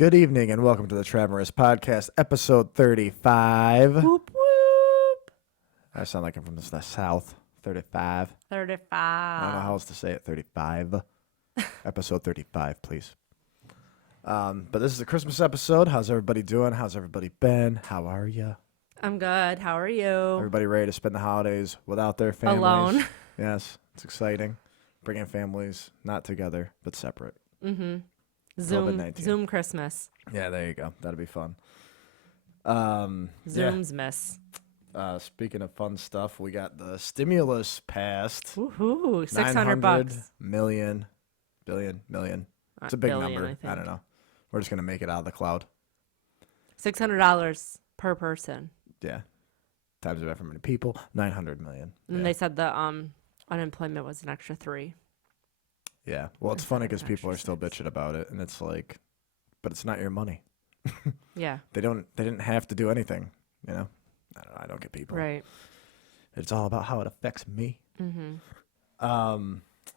Good evening and welcome to the Trav Podcast, episode 35. Whoop, whoop. I sound like I'm from the South. 35. 35. I don't know how else to say it. 35. Episode 35, please. But this is a Christmas episode. How's everybody doing? How's everybody been? How are you? I'm good. How are you? Everybody ready to spend the holidays without their families? Alone. Yes, it's exciting. Bringing families not together, but separate. Mm-hmm. COVID-19. Zoom Christmas. Yeah, there you go. That'll be fun. Zoom's miss. Speaking of fun stuff, we got the stimulus passed. Woohoo! $600. Million. It's a big billion, number. I don't know. We're just gonna make it out of the cloud. $600 per person. Yeah. Times it for many people. 900 million. And they said the unemployment was an extra 3. Yeah. Well, it's funny because people are still bitching about it, and it's like, but it's not your money. Yeah. They didn't have to do anything. You know. I don't know. I don't get people. Right. It's all about how it affects me. Mm-hmm.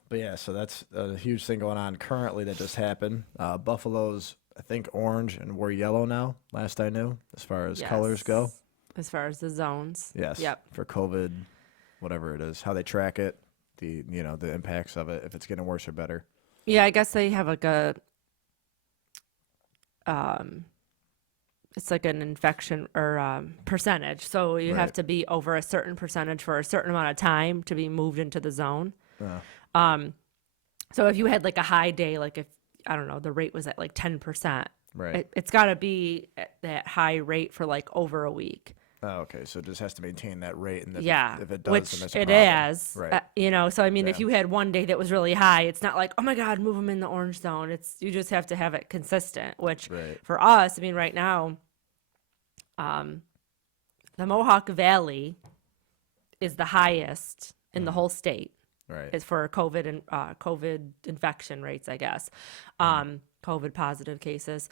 But yeah, so that's a huge thing going on currently that just happened. Buffalo's, I think, orange and we're yellow now, last I knew, as far as colors go. As far as the zones. Yes. Yep. For COVID, whatever it is, how they track it, the impacts of it, if it's getting worse or better. Yeah, I guess they have like a it's like an infection or percentage. So you have to be over a certain percentage for a certain amount of time to be moved into the zone. So if you had like a high day, like if, I don't know, the rate was at like 10%, right? It's got to be at that high rate for like over a week. Oh, okay. So it just has to maintain that rate. And if it does, which then there's a it problem. is. Right. So I mean, if you had one day that was really high, it's not like, oh my God, move them in the orange zone. You just have to have it consistent, which for us, I mean, right now, the Mohawk Valley is the highest in the whole state. Right. It's for COVID and COVID infection rates, I guess. COVID positive cases.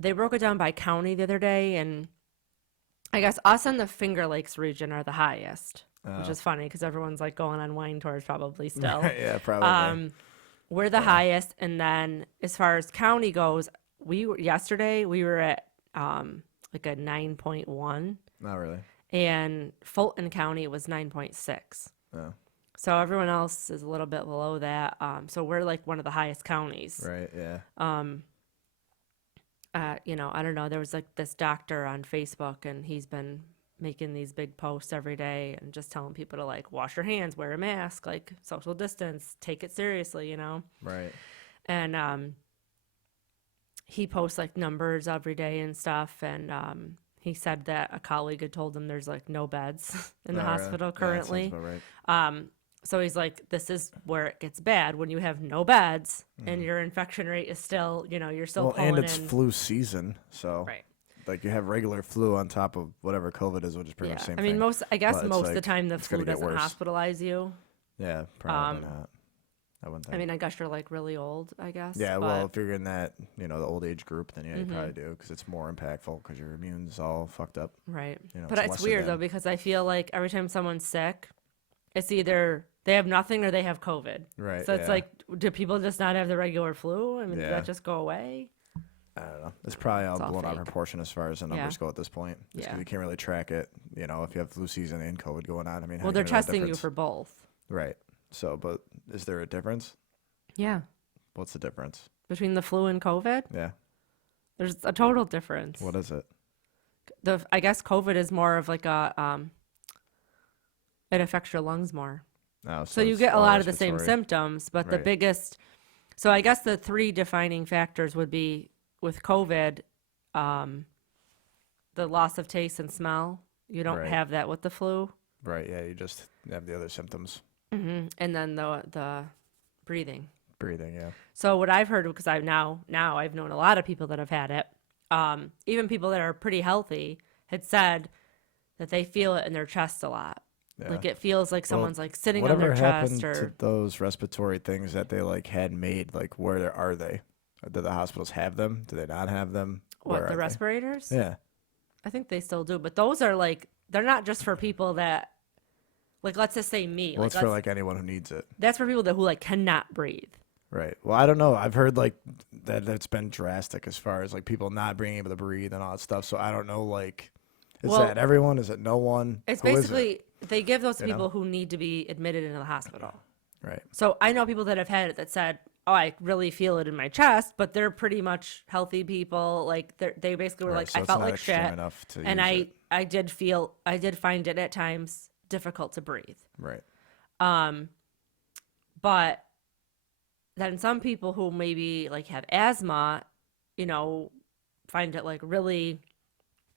They broke it down by county the other day, and I guess us and the Finger Lakes region are the highest, which is funny because everyone's like going on wine tours probably still. Yeah, probably. We're the highest, and then as far as county goes, yesterday we were at like a 9.1. Not really. And Fulton County was 9.6. Oh. So everyone else is a little bit below that. So we're like one of the highest counties. Right. Yeah. I don't know. There was like this doctor on Facebook, and he's been making these big posts every day and just telling people to like wash your hands, wear a mask, like social distance, take it seriously, Right. And he posts like numbers every day and stuff. And he said that a colleague had told him there's like no beds in the hospital currently. Yeah, that sounds about right. So he's like, this is where it gets bad when you have no beds and your infection rate is still, you're still pulling in. And it's flu season, so right. Like you have regular flu on top of whatever COVID is, which is pretty much the same thing. I mean, most of the time the flu doesn't worse. Hospitalize you. Yeah, probably not. I wouldn't think. I mean, I guess you're like really old, I guess. Yeah, well, if you're in that, the old age group, then yeah, you probably do because it's more impactful because your immune's all fucked up. Right. But it's weird though because I feel like every time someone's sick, it's either they have nothing or they have COVID. Right. So it's like, do people just not have the regular flu? I mean, did that just go away? I don't know. It's probably all blown out of fake. proportion as far as the numbers go at this point. Just 'cause you can't really track it. If you have flu season and COVID going on, I mean, well, they're testing you for both. Right. So, but is there a difference? Yeah. What's the difference? Between the flu and COVID? Yeah. There's a total difference. What is it? I guess COVID is more of like it affects your lungs more. Oh, so you get a lot of the same symptoms, but the biggest, so I guess the 3 defining factors would be with COVID, the loss of taste and smell. You don't have that with the flu. Right. Yeah. You just have the other symptoms. Mm-hmm. And then the breathing. Breathing. Yeah. So what I've heard, because I've now I've known a lot of people that have had it, even people that are pretty healthy had said that they feel it in their chest a lot. Yeah. Like it feels like someone's like sitting on their chest. Whatever happened to those respiratory things that they like had made? Like where are they? Do the hospitals have them? Do they not have them? What, the respirators? Yeah. I think they still do, but those are like, they're not just for people that, like, let's just say me. Well, it's for like anyone who needs it. That's for people who like cannot breathe. Right. Well, I don't know. I've heard like that's been drastic as far as like people not being able to breathe and all that stuff. So I don't know, like, is Well, that everyone? Is it no one? It's Who is it? basically they give those to You know? people who need to be admitted into the hospital. Right. So I know people that have had it that said, "Oh, I really feel it in my chest," but they're pretty much healthy people. Like they basically were Right, like, so "I it's felt not like extreme shit," enough to and use it. I did find it at times difficult to breathe. Right. But then some people who maybe like have asthma, you know, find it like really,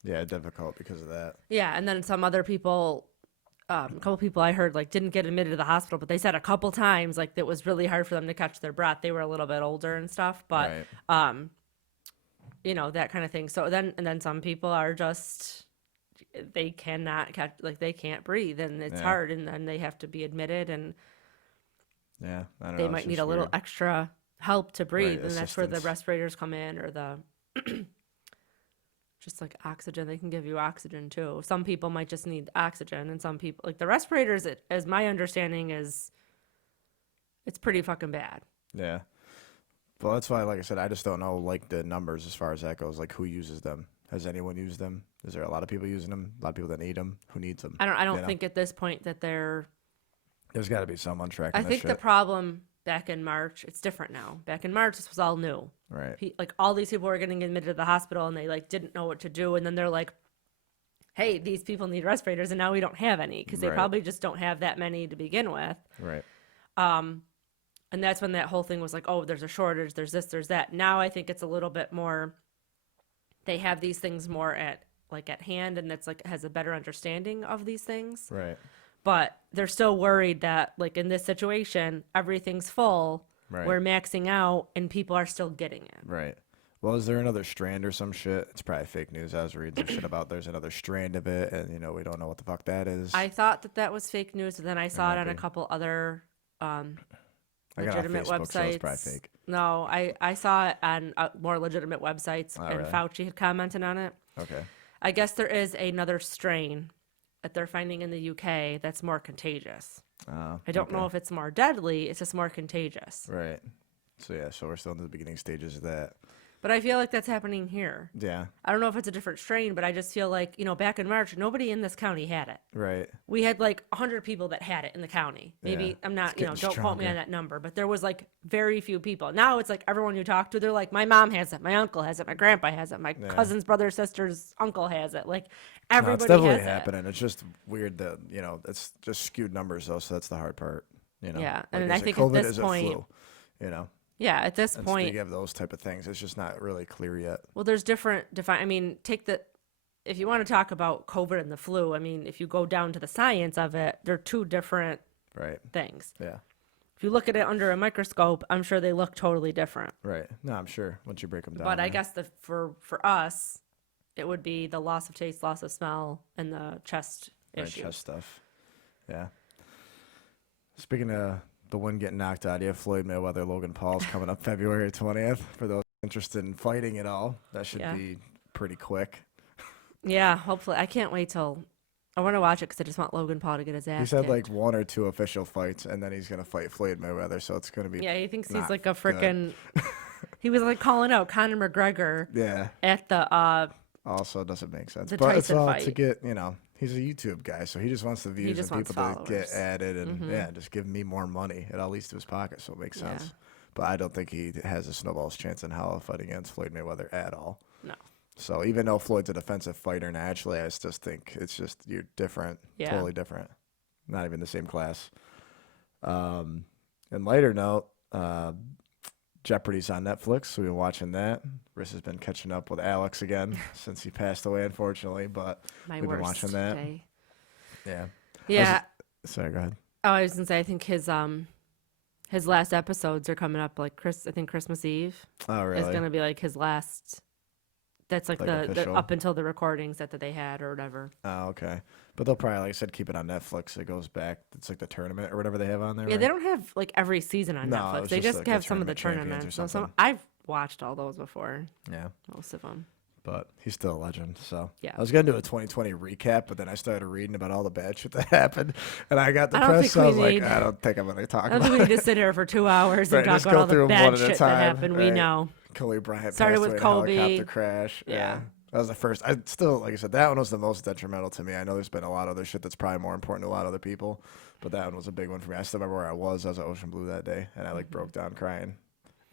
Yeah, difficult because of that. yeah. And then some other people, a couple people I heard like didn't get admitted to the hospital, but they said a couple times like it was really hard for them to catch their breath. They were a little bit older and stuff, but Right. you know, that kind of thing. So then some people are just they cannot catch, like they can't breathe and it's Yeah. hard, and then they have to be admitted, and Yeah, I don't they know. It's might need just a little weird. extra help to breathe, and that's where the assistance. respirators come in, or the just like oxygen. They can give you oxygen too. Some people might just need oxygen, and some people like the respirators. As my understanding is, it's pretty fucking bad. Yeah. Well, that's why, like I said, I just don't know like the numbers as far as that goes. Like who uses them? Has anyone used them? Is there a lot of people using them? A lot of people that need them. Who needs them? I don't You know? think at this point that they're. There's got to be someone tracking I this think shit. the problem back in March, it's different now. Back in March, this was all new. Right. Like all these people were getting admitted to the hospital, and they like didn't know what to do, and then they're like, "Hey, these people need respirators," and now we don't have any because they Right. probably just don't have that many to begin with. Right. And that's when that whole thing was like, "Oh, there's a shortage. There's this. There's that." Now I think it's a little bit more. They have these things more at hand, and that's like has a better understanding of these things. Right. But they're still worried that like in this situation, everything's full. Right. We're maxing out, and people are still getting it. Right. Well, is there another strand or some shit? It's probably fake news. I was reading some shit about there's another strand of it, and we don't know what the fuck that is. I thought that was fake news, but then I saw it might on a be. couple other I got it on legitimate Facebook, websites. so it's probably fake. No, I saw it on more legitimate websites, Oh, and really? Fauci had commented on it. Okay. I guess there is another strain that they're finding in the UK that's more contagious. I don't know if it's more deadly. It's just more contagious. Right. So yeah, so we're still in the beginning stages of that. But I feel like that's happening here. Yeah. I don't know if it's a different strain, but I just feel like, back in March, nobody in this county had it. Right. We had like 100 people that had it in the county. Maybe Yeah. I'm not, It's getting don't quote me on stronger. that number, but there was like very few people. Now it's like everyone you talk to, they're like, my mom has it, my uncle has it, my grandpa has it, my cousin's brother, sister's uncle has it. Like No, everybody it's definitely has happening. It's just weird that it's just skewed numbers though, so that's the hard part. Yeah, Like, and is I it think at COVID, this is it point- flu? it. Yeah, at this And point, you have those type of things. It's just not really clear yet. well, there's different I mean, if you want to talk about COVID and the flu, I mean, if you go down to the science of it, they're two different Right. things. Yeah. If you look at it under a microscope, I'm sure they look totally different. Right. No, I'm sure once you break them down. But I yeah. guess for us, it would be the loss of taste, loss of smell, and the chest Right, issue. chest stuff. Yeah. Speaking of the one getting knocked out, yeah, Floyd Mayweather, Logan Paul's coming up February 20th. For those interested in fighting at all, that should Yeah. be pretty quick. Yeah, hopefully. I can't wait till I want to watch it because I just want Logan Paul to get his ass He's had kicked. like 1 or 2 official fights, and then he's gonna fight Floyd Mayweather. So it's gonna be Yeah, he thinks he's not like a good. freaking. He was like calling out Conor McGregor yeah. at the Also, doesn't make sense. The But it's Tyson all to fight. get he's a YouTube guy, so he just wants the views just and wants people to get followers. added, and just give me more money. It all leads to his pocket, so it makes Yeah. sense. But I don't think he has a snowball's chance in hell of fighting against Floyd Mayweather at all. no. So even though Floyd's a defensive fighter naturally, I just think it's just you're different, Yeah. totally different. Not even the same class. And lighter note, Jeopardy's on Netflix, so we've been watching that. Riss has been catching up with Alex again since he passed away, unfortunately. But My we've been worst watching that. day. Yeah. Yeah. Sorry, go ahead. Oh, I was gonna say I think his last episodes are coming up like I think Christmas Eve Oh, really? is gonna be like his last. That's like, Like the official? up until the recordings that they had or whatever. Oh, okay. But they'll probably, like I said, keep it on Netflix. It goes back. It's like the tournament or whatever they have on there. Yeah, right? they don't have like every season on No, Netflix. it's They just, just like, the have some of the tournament champions or tournaments. So something. I've watched all those before, Yeah. most of them. But he's still a legend. So Yeah. I was gonna do a 2020 recap, but then I started reading about all the bad shit that happened, and I got I don't depressed. think So I was we like, need- I don't think I'm gonna talk I don't about think we it. need to sit here for 2 hours Right, and talk just about go all through the 'em one bad at a shit that time, happened. We right. know. Kobe Bryant Started passed with away in a Kobe. helicopter crash. Yeah. That was the first. I still, like I said, that one was the most detrimental to me. I know there's been a lot of other shit that's probably more important to a lot of other people, but that one was a big one for me. I still remember where I was. I was at Ocean Blue that day, and I broke down crying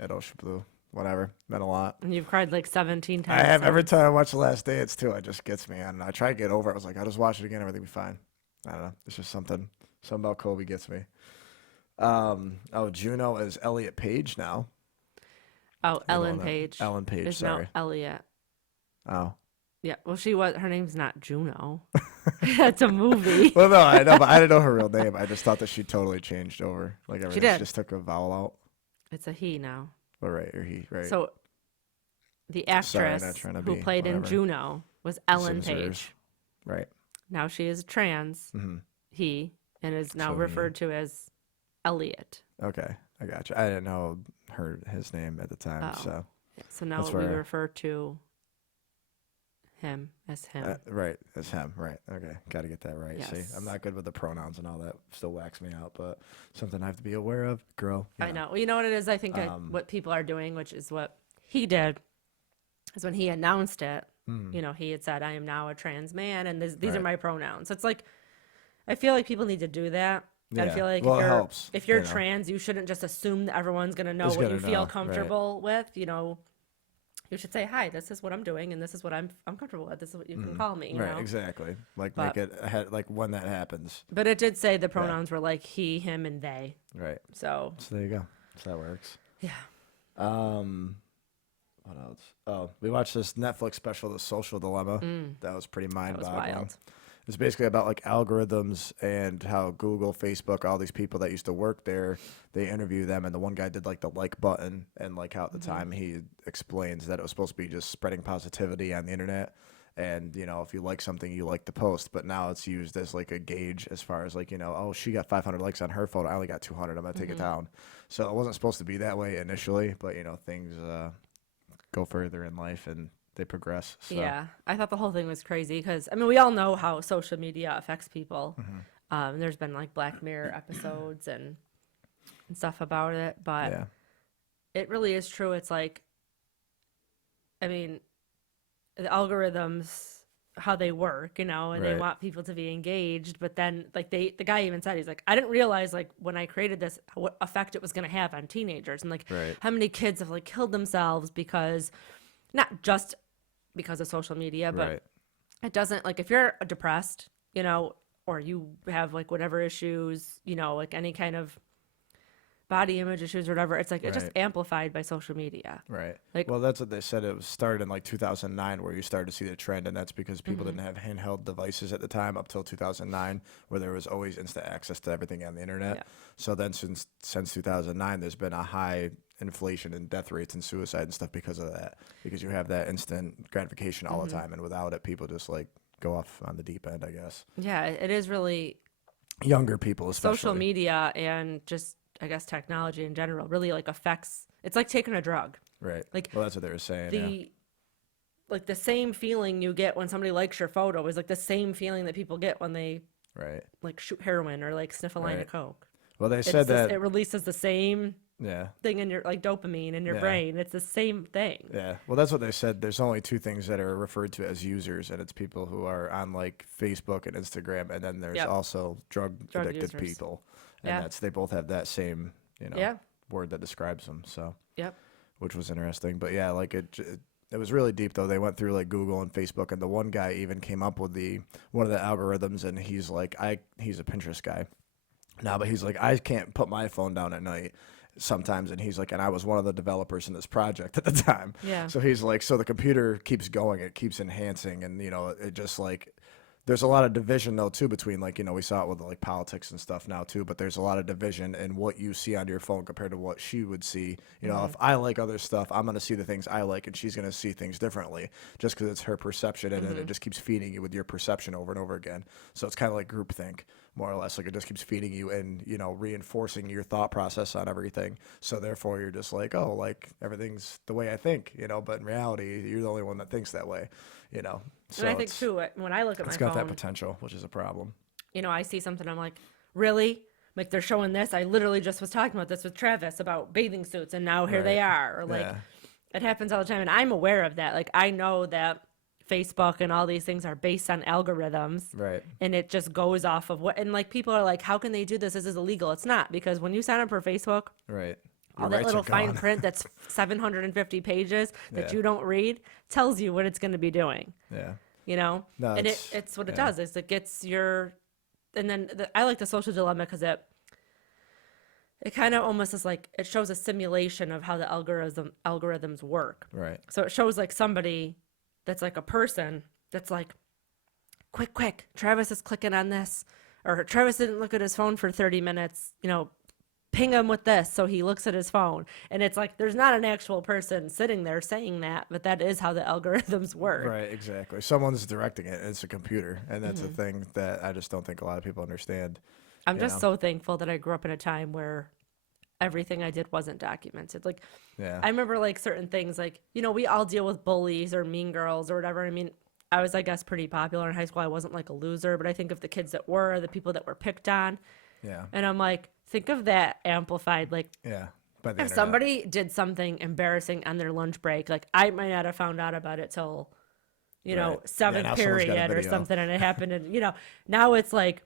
at Ocean Blue. Whatever, meant a lot. And you've cried like 17 times. I have every since. time I watch The Last Dance too. It just gets me. I don't know. I try to get over it. I was like, I'll just watch it again. Everything will be fine. I don't know. It's just something about Kobe gets me. Juno is Elliot Page now. Oh, Ellen Page. Ellen Page, is sorry. now Elliot. Oh. Yeah, well, her name's not Juno. That's a movie. Well, no, I know, but I didn't know her real name. I just thought that she totally changed over. Like everything. She did. She just took a vowel out. It's a he now. Oh, right, or he, right. So the actress who played in Juno was Ellen Page. Right. Now she is trans, he, and is now referred to as Elliot. Okay, I got you. I didn't know his name at the time, so. So now we refer to him as him. Right, as him. Right. Okay, got to get that right. Yes. See, I'm not good with the pronouns and all that. Still whacks me out, but something I have to be aware of. Girl. I know. Well, you know what it is? I think what people are doing, which is what he did, is when he announced it, you know, he had said, I am now a trans man, and these are my pronouns. It's like, I feel like people need to do that. Yeah. I feel like it helps, if you're trans, you shouldn't just assume that everyone's going to know what you feel comfortable with. You know, you should say, hi, this is what I'm doing, and this is what I'm comfortable with. This is what you can call me. You know? Exactly. Like, make it like when that happens. But it did say the pronouns were like he, him, and they. Right. So there you go. So that works. Yeah. What else? Oh, we watched this Netflix special, The Social Dilemma. That was pretty mind-boggling. That was wild. It's basically about like algorithms and how Google, Facebook, all these people that used to work there, they interview them, and the one guy did like the like button, and like how at the time he explains that it was supposed to be just spreading positivity on the internet, and you know if you like something, you like the post, but now it's used as like a gauge as far as like, you know, oh, she got 500 likes on her photo, I only got 200, I'm gonna take it down. So it wasn't supposed to be that way initially, but you know things go further in life and they progress. So. Yeah, I thought the whole thing was crazy because, I mean, we all know how social media affects people. There's been like Black Mirror episodes and stuff about it, but it really is true. It's like, I mean, the algorithms, how they work, you know, and they want people to be engaged, but then like the guy even said, he's like, I didn't realize like when I created this, what effect it was going to have on teenagers, and like how many kids have like killed themselves because, not just because of social media, but it doesn't, like if you're depressed, you know, or you have like whatever issues, you know, like any kind of body image issues or whatever, it's like it's just amplified by social media. Right. Like, well, that's what they said. It was started in like 2009 where you started to see the trend, and that's because people didn't have handheld devices at the time up till 2009, where there was always instant access to everything on the internet. So then since 2009, there's been a high inflation in death rates and suicide and stuff because of that, because you have that instant gratification all the time, and without it, people just like go off on the deep end, I guess. Yeah, it is really younger people, especially. Social media and just, I guess, technology in general really like affects. It's like taking a drug. Right. Like, well, that's what they were saying. Like the same feeling you get when somebody likes your photo is like the same feeling that people get when they like shoot heroin or like sniff a line of coke. Well, they said that it releases the same thing in your, like, dopamine in your brain. It's the same thing. Yeah. Well, that's what they said. There's only two things that are referred to as users, and it's people who are on like Facebook and Instagram, and then there's also drug addicted users. People, and they both have that same, you know, word that describes them. So which was interesting. But yeah, like it was really deep though. They went through like Google and Facebook, and the one guy even came up with one of the algorithms, and he's like, he's a Pinterest guy now, but he's like, I can't put my phone down at night sometimes, and he's like, and I was one of the developers in this project at the time. So he's like, so the computer keeps going, it keeps enhancing, and you know, it just like, there's a lot of division though too between, like, you know, we saw it with like politics and stuff now too, but there's a lot of division in what you see on your phone compared to what she would see. You know, if I like other stuff, I'm going to see the things I like, and she's going to see things differently just because it's her perception, and then it just keeps feeding you with your perception over and over again. So it's kind of like groupthink, more or less. Like it just keeps feeding you and, you know, reinforcing your thought process on everything. So therefore you're just like, oh, like everything's the way I think, you know, but in reality, you're the only one that thinks that way, you know. So and I think too, when I look at my phone, it's got that potential, which is a problem. You know, I see something, I'm like, really? Like they're showing this. I literally just was talking about this with Travis about bathing suits, and now here they are. Or like, It happens all the time, and I'm aware of that. Like, I know that Facebook and all these things are based on algorithms, Right. and it just goes off of what. And like, people are like, "How can they do this? This is illegal." It's not, because when you sign up for Facebook, Right. all Your that rights little are fine gone. print that's 750 pages that Yeah. you don't read tells you what it's going to be doing. Yeah. You know, No, and it's it's what it yeah. does is it gets your. And then I like the social dilemma because it kind of almost is like it shows a simulation of how the algorithms work. Right. So it shows like somebody that's like a person that's like, quick, Travis is clicking on this, or Travis didn't look at his phone for 30 minutes, ping him with this. So he looks at his phone, and it's like, there's not an actual person sitting there saying that, but that is how the algorithms work. Right, exactly. Someone's directing it. It's a computer, and that's a thing that I just don't think a lot of people understand. I'm just so thankful that I grew up in a time where everything I did wasn't documented. Like, Yeah. I remember like certain things, like, we all deal with bullies or mean girls or whatever. I mean, I was, I guess, pretty popular in high school. I wasn't like a loser, but I think of the kids that were, the people that were picked on. Yeah. And I'm like, think of that amplified. Like, Yeah. By the if internet. somebody did something embarrassing on their lunch break, like, I might not have found out about it till, Right. Yeah, seventh now someone's got a period or video. something, and it happened. And, now it's like,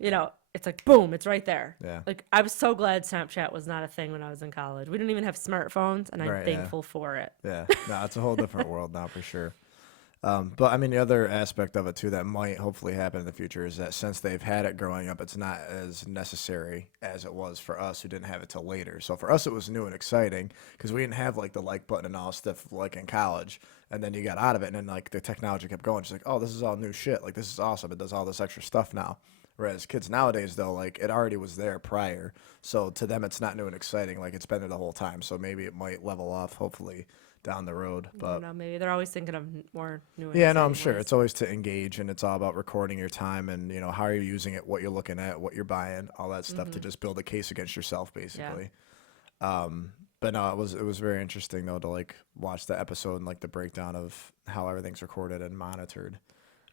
it's like, boom, it's right there. Yeah. Like, I was so glad Snapchat was not a thing when I was in college. We didn't even have smartphones, and I'm Right, yeah. thankful for it. Yeah. No, it's a whole different world now for sure. But I mean, the other aspect of it too that might hopefully happen in the future is that since they've had it growing up, it's not as necessary as it was for us who didn't have it till later. So for us, it was new and exciting because we didn't have like the like button and all stuff like in college. And then you got out of it, and then like the technology kept going. It's like, oh, this is all new shit. Like, this is awesome. It does all this extra stuff now. Whereas kids nowadays, though, like it already was there prior. So to them, it's not new and exciting. Like, it's been there the whole time. So maybe it might level off, hopefully, down the road. I But don't know, maybe they're always thinking of more new and yeah, no, I'm exciting sure. ways. It's always to engage, and it's all about recording your time and, how you're using it, what you're looking at, what you're buying, all that stuff to just build a case against yourself, basically. But no, it was very interesting, though, to, like, watch the episode and, like, the breakdown of how everything's recorded and monitored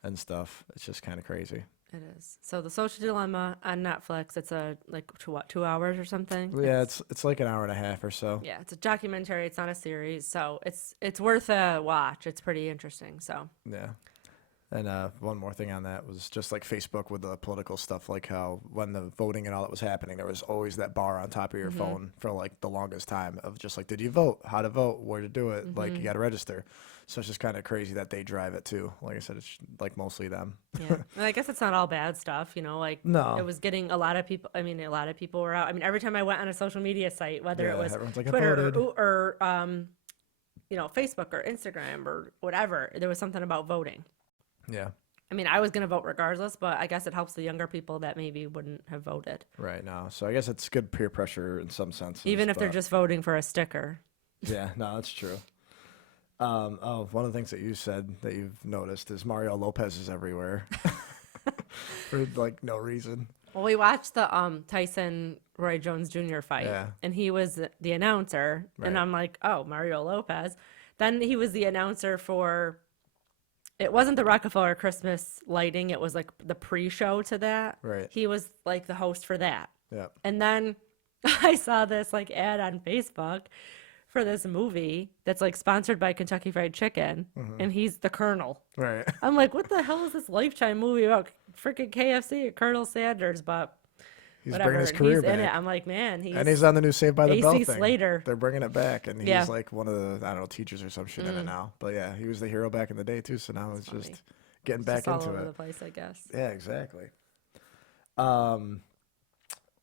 and stuff. It's just kind of crazy. It is. So the Social Dilemma on Netflix, it's like 2 hours or something. Yeah, it's like an hour and a half or so. Yeah, it's a documentary. It's not a series, so it's worth a watch. It's pretty interesting. So Yeah. And one more thing on that was just like Facebook with the political stuff, like how when the voting and all that was happening, there was always that bar on top of your phone for like the longest time of just like, did you vote? How to vote? Where to do it? Like, you got to register. So it's just kind of crazy that they drive it too. Like I said, it's like mostly them. yeah, and I guess it's not all bad stuff. Like No. it was getting a lot of people. I mean, a lot of people were out. I mean, every time I went on a social media site, whether it Yeah, was everyone's like, I Twitter voted. or Facebook or Instagram or whatever, there was something about voting. Yeah. I mean, I was going to vote regardless, but I guess it helps the younger people that maybe wouldn't have voted. Right now. So I guess it's good peer pressure in some sense. Even if they're just voting for a sticker. Yeah, no, that's true. One of the things that you said that you've noticed is Mario Lopez is everywhere for like no reason. Well, we watched the Tyson Roy Jones Jr. fight, Yeah. and he was the announcer, and Right. I'm like, oh, Mario Lopez. Then he was the announcer for. It wasn't the Rockefeller Christmas lighting. It was like the pre-show to that. Right. He was like the host for that. Yeah. And then I saw this like ad on Facebook for this movie that's like sponsored by Kentucky Fried Chicken, and he's the Colonel. Right. I'm like, what the hell is this Lifetime movie about? Freaking KFC and Colonel Sanders, but He's whatever. bringing his And career he's back. in it. I'm like, man, And he's on the new Saved by the Bell AC thing. Slater. They're bringing it back, and he's Yeah. like one of the, I don't know, teachers or some shit in it now. But yeah, he was the hero back in the day too. So now it's funny. just getting It's back just all into over it. the place, I guess. Yeah, exactly.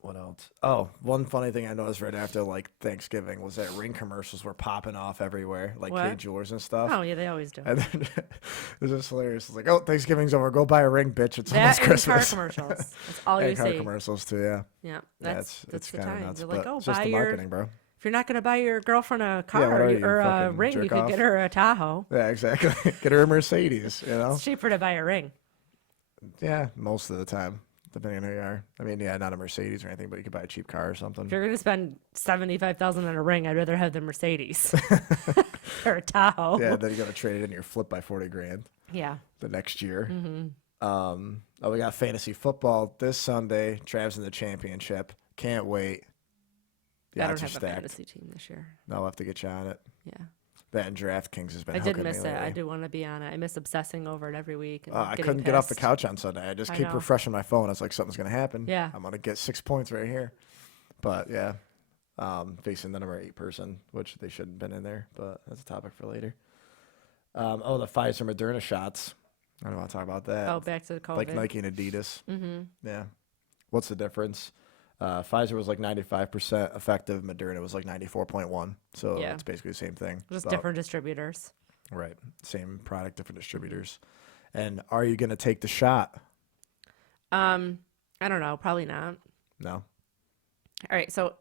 What else? Oh, one funny thing I noticed right after like Thanksgiving was that ring commercials were popping off everywhere, like What? Kay Jewelers and stuff. Oh yeah, they always do. And then it was just hilarious. It's like, oh, Thanksgiving's over. Go buy a ring, bitch. It's That almost and car Christmas. commercials. That's all you And car see. commercials too. Yeah. Yeah, Yeah, that's it's the kind of time. nuts. They're like, but oh, it's just buy the your. marketing, bro. If you're not gonna buy your girlfriend a car what are you, or a fucking ring, you jerk could off? get her a Tahoe. Yeah, exactly. Get her a Mercedes. You know. It's cheaper to buy a ring. Yeah, most of the time, depending on who you are. I mean, yeah, not a Mercedes or anything, but you could buy a cheap car or something. If you're gonna spend $75,000 on a ring, I'd rather have the Mercedes or a Tahoe. Yeah, then you got to trade it in your flip by 40 grand Yeah. the next year. Mm-hmm. We got fantasy football this Sunday. Trav's in the championship. Can't wait. The I don't odds are have a stacked. fantasy team this year. I'll have to get you on it. Yeah. That and DraftKings has been I did hooking me miss it. I lately. do want to be on it. I miss obsessing over it every week and I getting couldn't get off the pissed. couch on Sunday. I just I keep know. refreshing my phone. It's like something's gonna happen. Yeah. I'm gonna get 6 points right here. But yeah, facing the number 8 person, which they shouldn't have been in there. But that's a topic for later. The Pfizer Moderna shots. I don't want to talk about that. Oh, back to the COVID. Like Nike and Adidas. Mm-hmm. Yeah. What's the difference? Pfizer was like 95% effective. Moderna was like 94.1. So Yeah. it's basically the same thing. Just But- different distributors. Right. Same product, different distributors. And are you going to take the shot? I don't know. Probably not. No. All right. So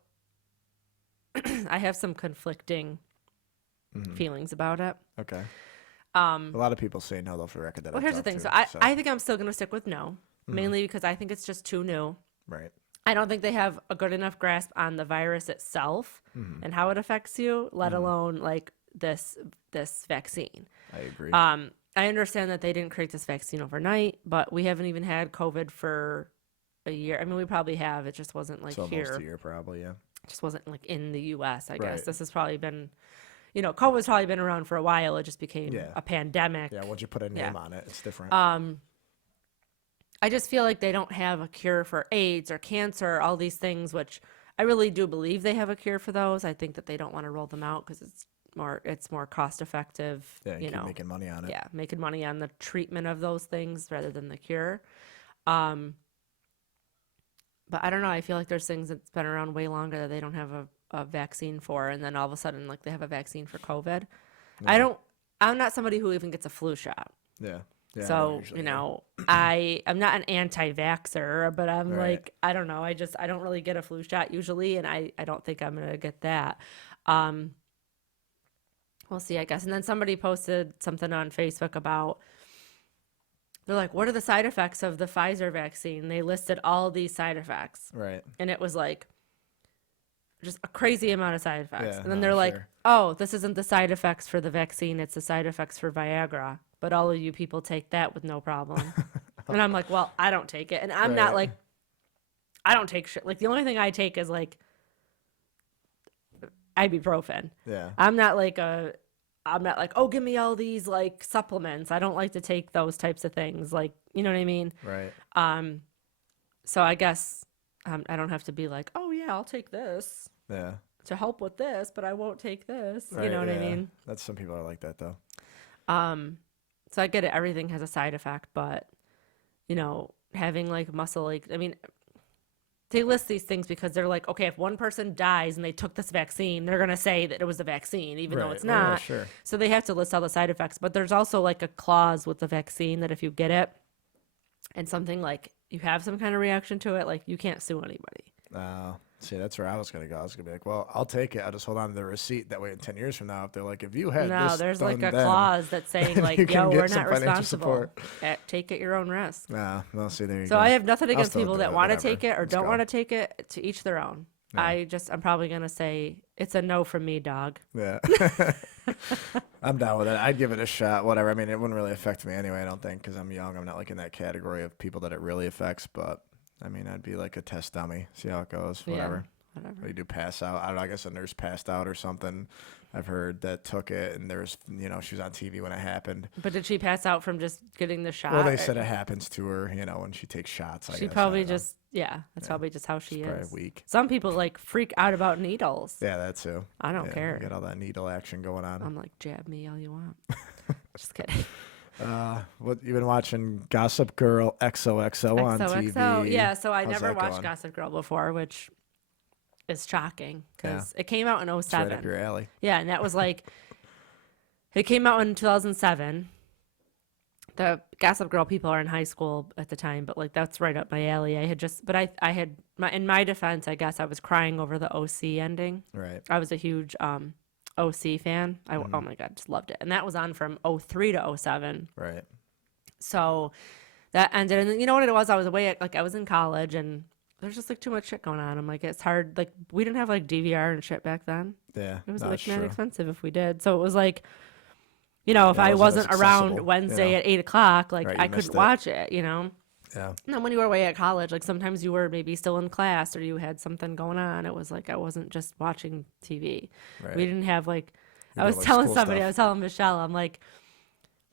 I have some conflicting feelings about it. Okay. A lot of people say no, though, for the record. That Well, I've here's the talked thing. to, So I think I'm still going to stick with no, mainly because I think it's just too new. Right. I don't think they have a good enough grasp on the virus itself and how it affects you, let alone like this vaccine. I agree. I understand that they didn't create this vaccine overnight, but we haven't even had COVID for a year. I mean, we probably have. It just wasn't like it's almost here. a year, probably, yeah. It just wasn't like in the U.S. I guess Right. this has probably been, COVID's probably been around for a while. It just became Yeah. a pandemic. Yeah, once you put a name Yeah. on it, it's different. I just feel like they don't have a cure for AIDS or cancer, all these things, which I really do believe they have a cure for those. I think that they don't want to roll them out because it's more cost effective. yeah, you keep making money on it. Yeah, making money on the treatment of those things rather than the cure. But I don't know. I feel like there's things that's been around way longer that they don't have a vaccine for, and then all of a sudden, like they have a vaccine for COVID. Yeah. I'm not somebody who even gets a flu shot. Yeah. Yeah, I So, don't usually do. I'm not an anti-vaxxer, but I'm Right. like, I don't know. I don't really get a flu shot usually, and I don't think I'm going to get that. We'll see, I guess. And then somebody posted something on Facebook about, they're like, what are the side effects of the Pfizer vaccine? They listed all these side effects, Right. and it was like just a crazy amount of side effects. Yeah, And then no, they're like, sure. oh, this isn't the side effects for the vaccine, it's the side effects for Viagra. But all of you people take that with no problem. And I'm like, well, I don't take it. And I'm not Right. like, I don't take shit. Like, the only thing I take is like ibuprofen. Yeah. I'm not like, oh, give me all these like supplements. I don't like to take those types of things. Like, you know what I mean? Right. So I guess I don't have to be like, oh yeah, I'll take this Yeah. to help with this, but I won't take this. You Right, know what I yeah. mean? That's some people are like that though. So I get it. Everything has a side effect, but having like muscle, like, I mean, they list these things because they're like, okay, if one person dies and they took this vaccine, they're going to say that it was a vaccine, even though Right. it's Well, yeah, not. sure. So they have to list all the side effects. But there's also like a clause with the vaccine that if you get it and something like you have some kind of reaction to it, like you can't sue anybody. See, that's where I was gonna go. I was gonna be like, well, I'll take it. I'll just hold on to the receipt. That way, in 10 years from now, if they're like, if you had No, this there's done like a then, clause that's saying like, you can yo, get we're some not financial responsible. support. Take it your own risk. Well, see, there you So go. I have nothing I'll against still people do that it, want to whatever. take it or Let's don't go. want to take it. To each their own. Yeah. I'm probably gonna say it's a no from me, dog. Yeah. I'm down with it. I'd give it a shot. Whatever. I mean, it wouldn't really affect me anyway. I don't think because I'm young. I'm not like in that category of people that it really affects. But I mean, I'd be like a test dummy. See how it goes. Whatever. Yeah, whatever. You do pass out. I don't know. I guess a nurse passed out or something. I've heard that took it, and there's, she was on TV when it happened. But did she pass out from just getting the shot? Well, they said it happens to her, when she takes shots. I She guess. probably I don't know. just, that's probably just how she Probably is. weak. Some people like freak out about needles. Yeah, that too. I don't Yeah, care. You got all that needle action going on. I'm like, jab me all you want. Just kidding. What you've been watching? Gossip Girl XOXO on TV. XOXO. Yeah, so I How's never that watched going? Gossip Girl before, which is shocking because Yeah. it came out in It's right 07. up your alley. Yeah, and that was like, it came out in 2007. The Gossip Girl people are in high school at the time, but like that's right up my alley. In my defense, I guess I was crying over the OC ending. Right. I was a huge OC fan. Oh my God, just loved it. And that was on from 03 to 07. Right. So that ended. And then, you know what it was? I was away I was in college and there's just like too much shit going on. I'm like, it's hard. Like we didn't have like DVR and shit back then. Yeah. It was no, like it's not true. expensive if we did. So it was like, if Yeah, I it wasn't wasn't as around accessible, Wednesday at 8:00, like Right, I you missed couldn't it. watch it, Yeah. And then when you were away at college, like sometimes you were maybe still in class or you had something going on. It was like I wasn't just watching TV. Right. We didn't have like I was telling somebody, I was telling Michelle, I'm like,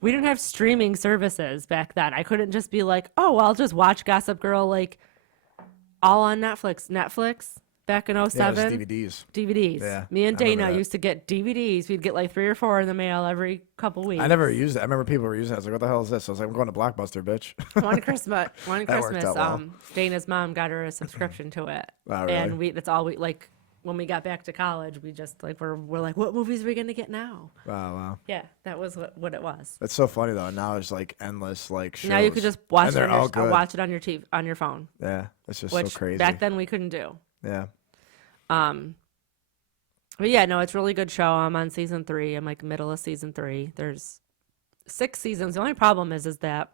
we didn't have streaming services back then. I couldn't just be like, oh, well, I'll just watch Gossip Girl like all on Netflix. Netflix back in Yeah, it was 07. DVDs. DVDs. Yeah, Me and I remember Dana that. used to get DVDs. We'd get like 3 or 4 in the mail every couple weeks. I never used it. I remember people were using it. I was like, what the hell is this? I was like, I'm going to Blockbuster, bitch. One Christmas, That worked out well. Dana's mom got her a subscription to it, Oh, really? and that's all we like. When we got back to college, we just like we're like, what movies are we gonna get now? Oh, wow. Yeah, that was what it was. It's so funny, though. Now there's like endless like shows. Now you could just watch and it they're all good. watch it on your TV on your phone, Yeah, it's just which so crazy. back then we couldn't do. Yeah. But yeah, no, it's a really good show. I'm on season 3. I'm like middle of season 3. There's 6 seasons. The only problem is that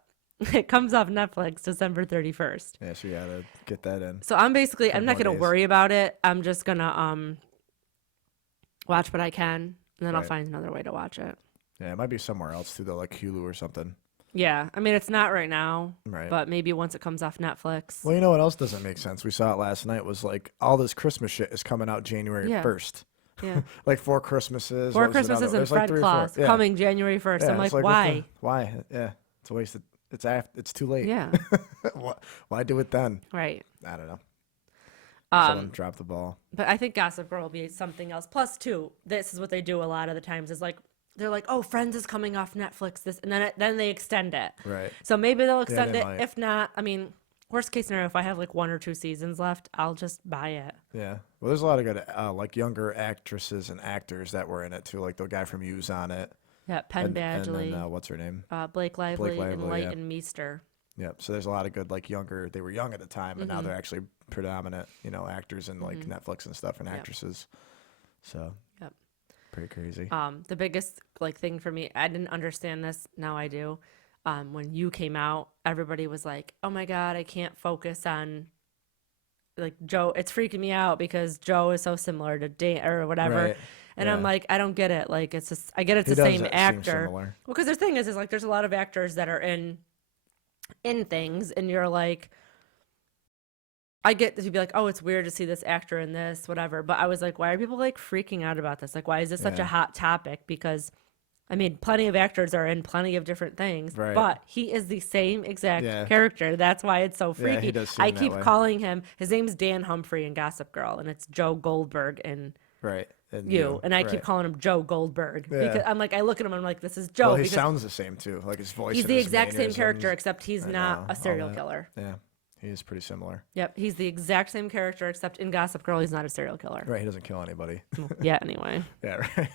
it comes off Netflix December 31st. Yeah, so you gotta get that in. So I'm not more gonna days. worry about it. I'm just gonna watch what I can, and then I'll Right. find another way to watch it. Yeah, it might be somewhere else too, though, like Hulu or something. Yeah, I mean it's not right now, Right. but maybe once it comes off Netflix. Well, you know what else doesn't make sense? We saw it last night. Was like all this Christmas shit is coming out January Yeah. 1st. Yeah, Like 4 Christmases. 4 what was another- Christmases and there's like Fred 3 or 4. Claus Yeah. coming January 1st. Yeah, I'm like, it's what why? the- why? Yeah, it's a waste. It's too late. Yeah, Why do it then? right. I don't know. Um, Someone dropped the ball. But I think Gossip Girl will be something else. Plus, too, this is what they do a lot of the times. Is like they're like, oh, Friends is coming off Netflix. This and then they extend it. Right. So maybe they'll extend they it. might. If not, I mean, worst case scenario, if I have like 1 or 2 seasons left, I'll just buy it. Yeah. Well, there's a lot of good like younger actresses and actors that were in it too. Like the guy from U's on it. Yeah, Penn And Badgley, then, what's her name? Blake Lively, and Lively, Leighton Meester. Yep. So there's a lot of good like younger. They were young at the time, but Mm-hmm. now they're actually predominant, actors and like Netflix and stuff and Yep. actresses. So Yep. pretty crazy. The biggest like thing for me, I didn't understand this. Now I do. When you came out, everybody was like, "Oh my God, I can't focus on like Joe. It's freaking me out because Joe is so similar to Dan or whatever." Right. And I'm Yeah. like, I don't get it. Like, it's just, I get it's He the does same seem actor. similar. Well, because the thing is like, there's a lot of actors that are in things, and you're like, I get that you'd be like, oh, it's weird to see this actor in this, whatever. But I was like, why are people like freaking out about this? Like, why is this such a Yeah. hot topic? Because, I mean, plenty of actors are in plenty of different things, Right. but he is the same exact Yeah. character. That's why it's so freaky. he does seem I that keep way. calling him, his name's Dan Humphrey in Gossip Girl, and it's Joe Goldberg in Right. And and I keep right. calling him Joe Goldberg Yeah. because I'm like, I look at him, I'm like, this is Joe. Well, he because sounds the same too. Like his voice. he's and the his exact same mannerisms. character, except he's I not know, a all serial that. killer. Yeah, he is pretty similar. Yep, he's the exact same character, except in Gossip Girl, he's not a serial killer. Right. He doesn't kill anybody. Yeah, anyway. Yeah. Right.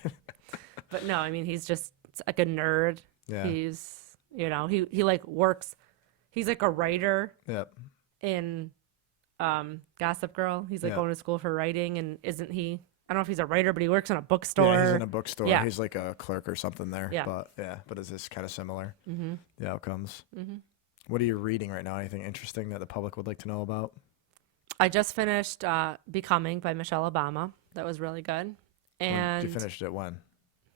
But no, I mean, he's just like a nerd. Yeah. He's, he like works. He's like a writer Yep. in Gossip Girl. He's like Yeah. going to school for writing, and isn't he? I don't know if he's a writer, but he works in a bookstore. Yeah, he's in a bookstore. Yeah. He's like a clerk or something there. Yeah. But is this kind of similar? Mm-hmm. The outcomes. Mm-hmm. What are you reading right now? Anything interesting that the public would like to know about? I just finished Becoming by Michelle Obama. That was really good. And You finished it when?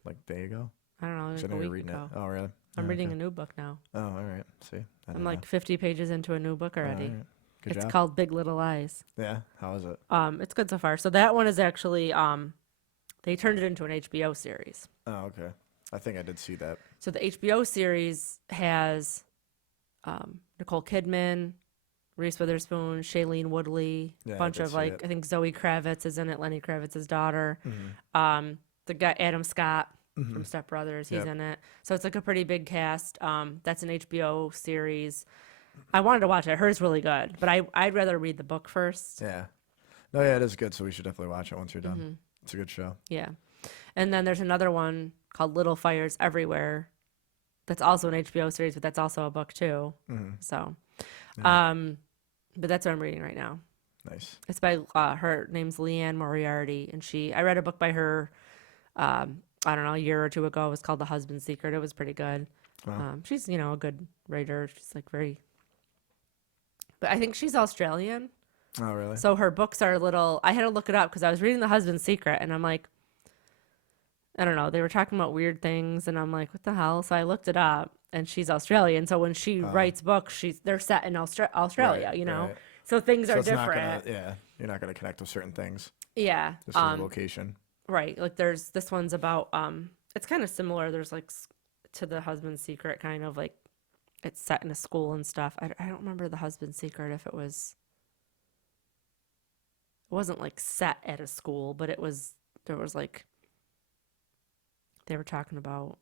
Like a day ago? I don't know, 'Cause like I know a you're week reading ago. it. Oh, really? I'm Oh, reading okay. a new book now. Oh, all right. See, I I'm don't like know. 50 pages into a new book already. All right. Good It's job. called Big Little Lies. Yeah. How is it? It's good so far. So that one is actually they turned it into an HBO series. Oh, okay. I think I did see that. So the HBO series has Nicole Kidman, Reese Witherspoon, Shailene Woodley, Yeah, a I bunch did of see like it. I think Zoe Kravitz is in it, Lenny Kravitz's daughter. Mm-hmm. The guy Adam Scott Mhm. from Step Brothers, he's Yep. in it. So it's like a pretty big cast. That's an HBO series. I wanted to watch it. I heard it's really good, but I'd rather read the book first. Yeah. No, yeah, it is good. So we should definitely watch it once you're done. Mhm. It's a good show. Yeah. And then there's another one called Little Fires Everywhere. That's also an HBO series, but that's also a book too. Mm-hmm. So, Yeah. but that's what I'm reading right now. Nice. It's by her name's Leanne Moriarty, and I read a book by her. I don't know, a year or two ago. It was called The Husband's Secret. It was pretty good. Wow. She's a good writer. She's like very, but I think she's Australian. Oh, really? So her books are a little. I had to look it up because I was reading The Husband's Secret, and I'm like, I don't know. They were talking about weird things, and I'm like, what the hell? So I looked it up, and she's Australian. So when she writes books, they're set in Australia, Right, you know. right. So things So are it's not different. gonna, yeah, you're not gonna connect with certain things Yeah. just from the location. Right. Like there's this one's about it's kind of similar. There's like to the husband's secret kind of like it's set in a school and stuff. I don't remember the husband's secret if it wasn't like set at a school, but there was like they were talking about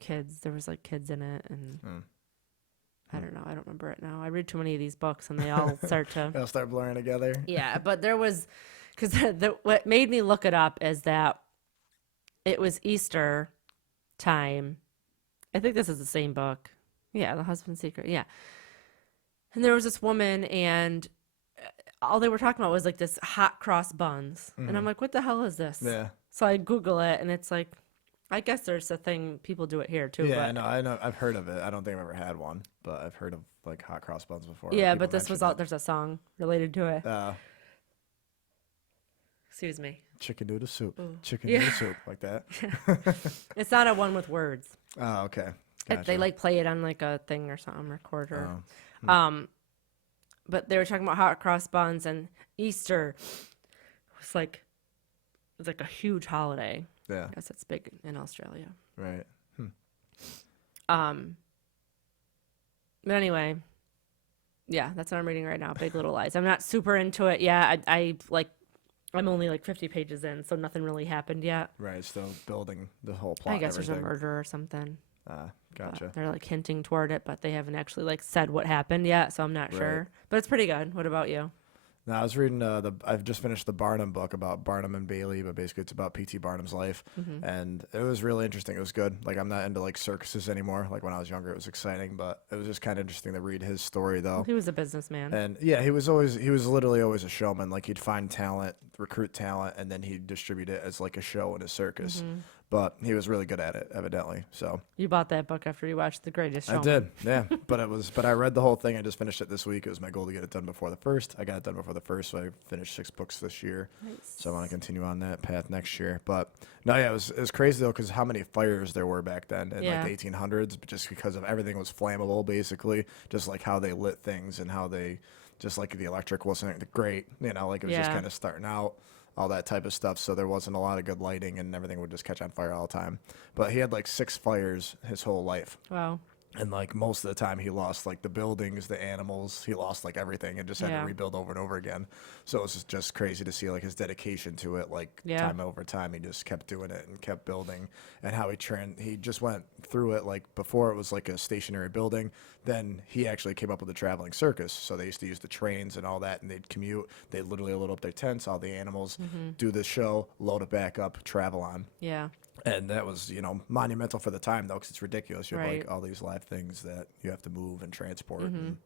kids. There was like kids in it and I don't know. I don't remember it now. I read too many of these books and they all start to They'll start blurring together. Yeah, but there was because what made me look it up is that it was Easter time. I think this is the same book. Yeah, The Husband's Secret. Yeah. And there was this woman, and all they were talking about was like this hot cross buns. And I'm like, what the hell is this? Yeah. So I Google it, and it's like, I guess there's a thing, people do it here too. Yeah, but, I know. I've heard of it. I don't think I've ever had one, but I've heard of like hot cross buns before. yeah, People but this was mention all, there's a song related to it. it. Excuse me. Chicken noodle soup. Ooh. Chicken Yeah. noodle soup, like that. It's not a one with words. Oh, okay. They Gotcha. like play it on like a thing or something, recorder. Oh. But they were talking about hot cross buns and Easter was like it was like a huge holiday. Yeah. I guess it's big in Australia. Right. But anyway, yeah, that's what I'm reading right now. Big Little Lies. I'm not super into it yet. I'm only like 50 pages in, so nothing really happened yet. Right. Still building the whole plot. I guess and there's a everything. murder or something. Ah, But gotcha. they're like hinting toward it, but they haven't actually like said what happened yet, so I'm not Right. sure. But it's pretty good. What about you? Now I was reading I've just finished the Barnum book about Barnum and Bailey, but basically it's about P.T. Barnum's life, and it was really interesting. It was good. Like I'm not into like circuses anymore. Like when I was younger, it was exciting, but it was just kind of interesting to read his story though. He was a businessman. And yeah, he was literally always a showman. Like he'd find talent, recruit talent, and then he'd distribute it as like a show in a circus. But he was really good at it, evidently. So You bought that book after you watched The Greatest Showman. I did, yeah. But I read the whole thing. I just finished it this week. It was my goal to get it done before the first. I got it done before the first, so I finished 6 books this year. Nice. So I want to continue on that path next year. But no, yeah, it was crazy though because how many fires there were back then in Yeah. like the 1800s, just because of everything was flammable, basically. Just like how they lit things and how they, just like the electric wasn't great, like it was just Yeah. kind of starting out. All that type of stuff, so there wasn't a lot of good lighting, and everything would just catch on fire all the time. But he had like 6 fires his whole life, Wow. and like most of the time he lost like the buildings, the animals, he lost like everything, and just had Yeah. to rebuild over and over again. So it was just crazy to see like his dedication to it, like Yeah. time over time. He just kept doing it and kept building, and how he just went through it. Like before it was like a stationary building, then he actually came up with a traveling circus. So they used to use the trains and all that, and they'd commute. They'd literally load up their tents, all the animals, do the show, load it back up, travel on. Yeah. And that was, monumental for the time, though, because it's ridiculous. You have, Right. like, all these live things that you have to move and transport. And,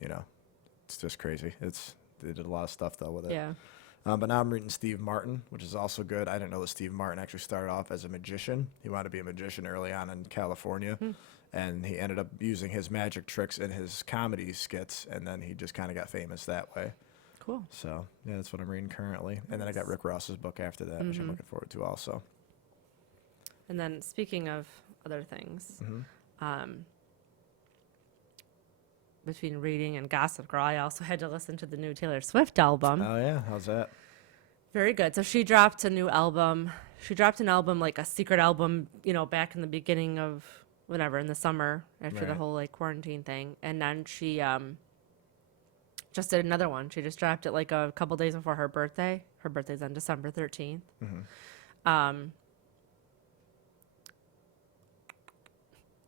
it's just crazy. They did a lot of stuff, though, with it. Yeah. But now I'm reading Steve Martin, which is also good. I didn't know that Steve Martin actually started off as a magician. He wanted to be a magician early on in California. And he ended up using his magic tricks in his comedy skits, and then he just kind of got famous that way. Cool. So, yeah, that's what I'm reading currently. And then I got Rick Ross's book after that, which I'm looking forward to also. And then speaking of other things, between reading and Gossip Girl, I also had to listen to the new Taylor Swift album. Oh, yeah? How's that? Very good. So she dropped a new album. She dropped an album, like a secret album, back in the beginning of whenever, in the summer, after the Right. whole like quarantine thing. And then she just did another one. She just dropped it like a couple days before her birthday. Her birthday's on December 13th.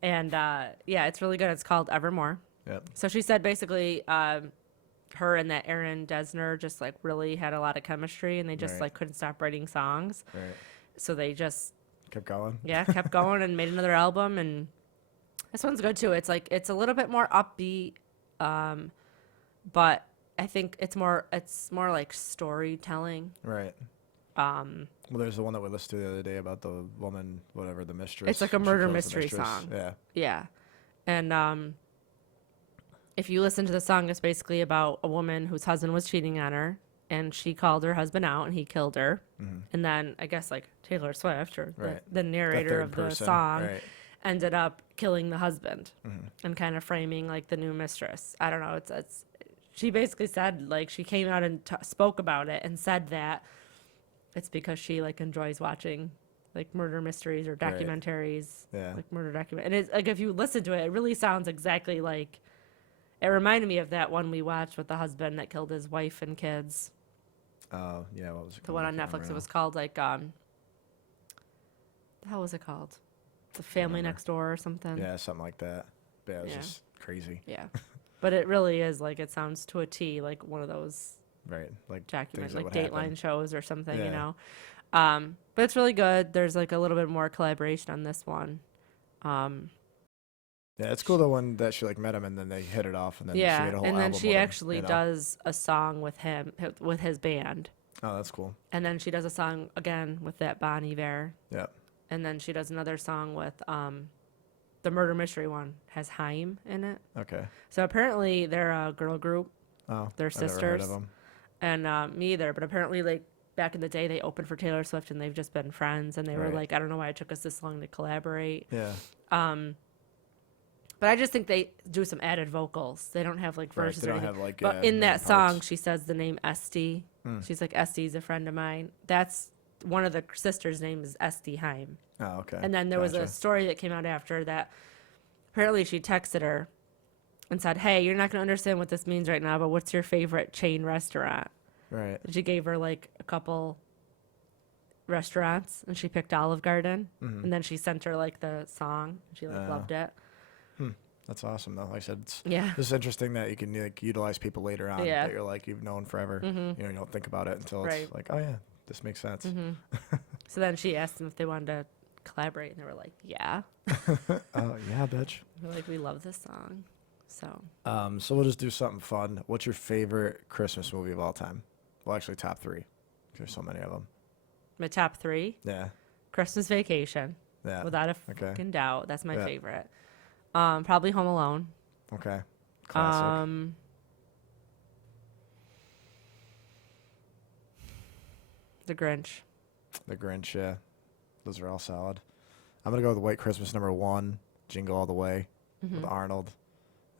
And yeah, it's really good. It's called Evermore. Yep. So she said basically her and that Aaron Dessner just like really had a lot of chemistry, and they just Right. like couldn't stop writing songs. Right. So they just Kept going. kept going and made another album. And this one's good too. It's like it's a little bit more upbeat, but I think it's more like storytelling. Right. Well, there's the one that we listened to the other day about the woman, whatever, the mistress. It's like a She murder kills the mystery mistress. song. Yeah. Yeah. And if you listen to the song, it's basically about a woman whose husband was cheating on her, and she called her husband out, and he killed her. And then I guess like Taylor Swift or Right. the narrator third of the person, song right. ended up killing the husband and kind of framing like the new mistress. I don't know. It's she basically said like she came out and spoke about it and said that it's because she like enjoys watching like murder mysteries or Right. documentaries, Yeah. like murder document. And it's like if you listen to it, it really sounds exactly like. It reminded me of that one we watched with the husband that killed his wife and kids. Oh, yeah. What was it The called? one I on can't Netflix. remember It now. was called like the hell was it called? The Family remember. Next Door or something. Yeah, something like that. But yeah, it was Yeah. just crazy. Yeah. But it really is like it sounds to a T like one of those Right. Like document things that like would happen. Dateline shows or something, you Yeah. know. But it's really good. There's like a little bit more collaboration on this one. Yeah, it's cool the one that she like met him and then they hit it off and then she Yeah, made a whole and then album she with him, actually you know? does a song with him with his band. Oh, that's cool. And then she does a song again with that Bon Iver. Yeah. And then she does another song with the murder mystery one has Haim in it. Okay. So apparently they're a girl group. Oh, They're I've never heard sisters. of them. And me either, but apparently like back in the day they opened for Taylor Swift and they've just been friends and they were Right. like, I don't know why it took us this long to collaborate. Yeah. But I just think they do some added vocals. They don't have like Right. verses They or don't anything. have like. But in that song, she says the name Esty. Mm. She's like, Esty's a friend of mine. That's one of the sisters' name is Esty Haim. Oh, okay. And then there was a Gotcha. story that came out after that. Apparently, she texted her and said, "Hey, you're not going to understand what this means right now, but what's your favorite chain restaurant?" Right. And she gave her like a couple restaurants, and she picked Olive Garden. Mhm. And then she sent her like the song. And she like loved it. That's awesome though. Like I said, it's Yeah. just interesting that you can like utilize people later on Yeah. that you're like you've known forever. Mhm. You know, you don't think about it until it's Right. like, oh yeah, this makes sense. So then she asked them if they wanted to collaborate, and they were like, "Yeah." Oh yeah, bitch. They're like, "We love this song." So So we'll just do something fun. What's your favorite Christmas movie of all time? Well, actually, top three. There's so many of them. my top 3: Yeah. Christmas Vacation, Yeah. without a Okay. fucking doubt. That's my Yeah. favorite. Probably Home Alone. Okay. Classic. The Grinch. The Grinch. Yeah. Those are all solid. I'm gonna go with White Christmas #1, Jingle All the Way with Arnold,